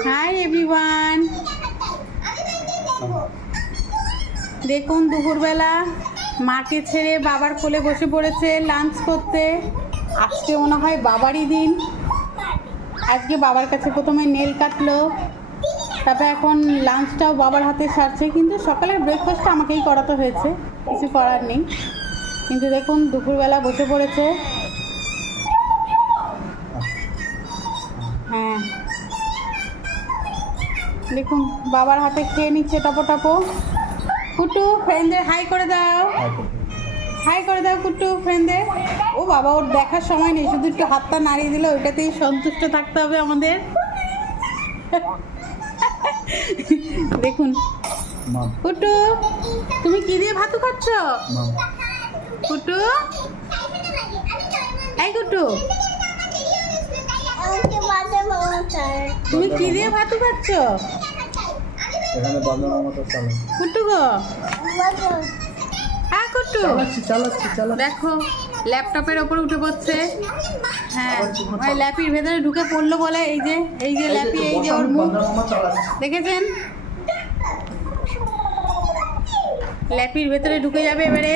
Hi everyone, দেখুন দুপুরবেলা মাকে ছেড়ে বাবার কোলে বসে পড়েছে লাঞ্চ করতে। আজকে মনে হয় বাবারই দিন। আজকে বাবার কাছে প্রথমে নেল কাটলো, তারপর এখন লাঞ্চটাও বাবার হাতে সারছে। কিন্তু সকালের ব্রেকফাস্টটা আমাকেই করাতে হয়েছে, কিছু করার নেই। কিন্তু দেখুন দুপুরবেলা বসে পড়েছে। হ্যাঁ দেখুন বাবার হাতে খেয়ে নিচ্ছে টপো টপো। কুটু ফ্রেন্ডদের হাই করে দাও, হাই করে দাও কুটু ফ্রেন্ডদের। ও বাবা, ওর দেখার সময় নেই, শুধু একটু হাতটা নাড়িয়ে দিলে ওইটাতেই সন্তুষ্ট থাকতে হবে আমাদের। দেখুন কুটু, তুমি কি দিয়ে ভাতু খাচ্ছ? কুটু, এই কুটু, তুমি কি দিয়ে ভাতু খাচ্ছ? কুটু গো, হ্যাঁ কুটু, দেখো ল্যাপটপের ওপর উঠে পড়ছে। হ্যাঁ ওই ল্যাপির ভেতরে ঢুকে পড়লো বলে এই যে ল্যাপি, এই যে ওর মুখ দেখেছেন, ল্যাপির ভেতরে ঢুকে যাবে এবারে।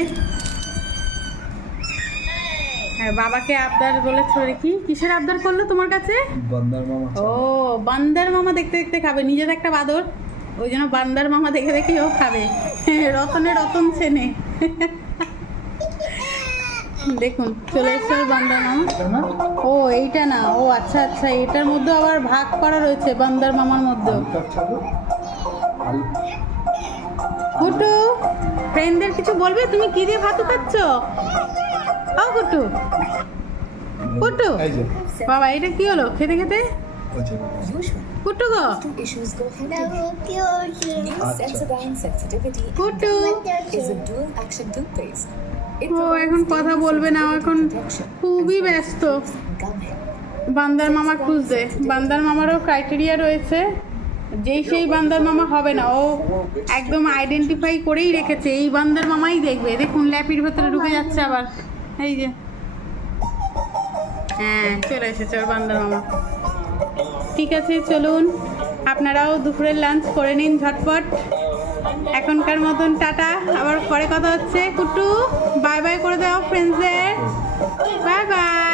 হ্যাঁ বাবাকে আবদার বলেছো রে, কিসের আবদার করলো তোমার কাছে? ও বান্দার মামা দেখতে দেখতে খাবে, নিজের একটা বাদর, ওই জন্য বান্দার মামা দেখে দেখে ও খাবে। রতনে রতন চেনে। দেখুন চলে এসছে বান্দার মামা। ও এইটা না, ও আচ্ছা আচ্ছা, এটার মধ্যে আবার ভাগ করা রয়েছে বান্দার মামার মধ্যে। কুটু ফ্রেন্ডদের কিছু বলবে? তুমি কি দিয়ে ভাতু খাচ্ছ? ও কুটু, কুটু বাবা, এটা কি হলো খেতে খেতে? কুটু গো, কুটু ও এখন কথা বলবে না, এখন খুবই ব্যস্ত বান্দার মামা খুঁজতে। বান্দার মামারও ক্রাইটেরিয়া রয়েছে, যেই সেই বান্দার মামা হবে না, ও একদম আইডেন্টিফাই করেই রেখেছে এই বান্দার মামাই দেখবে। দেখুন ল্যাপির ভেতরে ঢুকে যাচ্ছে আবার, এই যে হ্যাঁ চলে এসেছে ওর বান্দার মামা। ঠিক আছে চলুন, আপনারাও দুপুরের লাঞ্চ করে নিন ঝটপট। এখনকার মতন টাটা, আবার পরে কথা হচ্ছে। কুটু বাই বাই করে দাও ফ্রেন্ডসদের, বাই বাই।